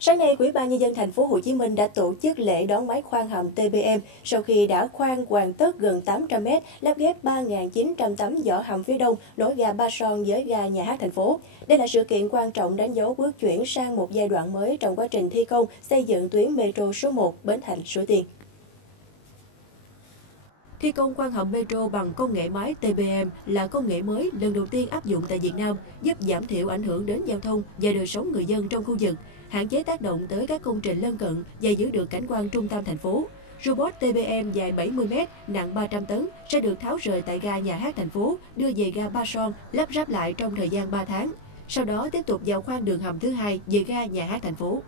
Sáng nay, Ủy ban Nhân dân thành phố Hồ Chí Minh đã tổ chức lễ đón máy khoan hầm TBM sau khi đã khoan hoàn tất gần 800 m, lắp ghép 3.900 tấm vỏ hầm phía đông nối ga Ba Son với ga Nhà hát thành phố. Đây là sự kiện quan trọng đánh dấu bước chuyển sang một giai đoạn mới trong quá trình thi công xây dựng tuyến metro số 1 Bến Thành - Suối Tiên. Thi công khoan hầm metro bằng công nghệ máy TBM là công nghệ mới lần đầu tiên áp dụng tại Việt Nam, giúp giảm thiểu ảnh hưởng đến giao thông và đời sống người dân trong khu vực, hạn chế tác động tới các công trình lân cận và giữ được cảnh quan trung tâm thành phố. Robot TBM dài 70 m, nặng 300 tấn sẽ được tháo rời tại ga Nhà hát thành phố, đưa về ga Ba Son, lắp ráp lại trong thời gian 3 tháng. Sau đó tiếp tục vào khoan đường hầm thứ hai về ga Nhà hát thành phố.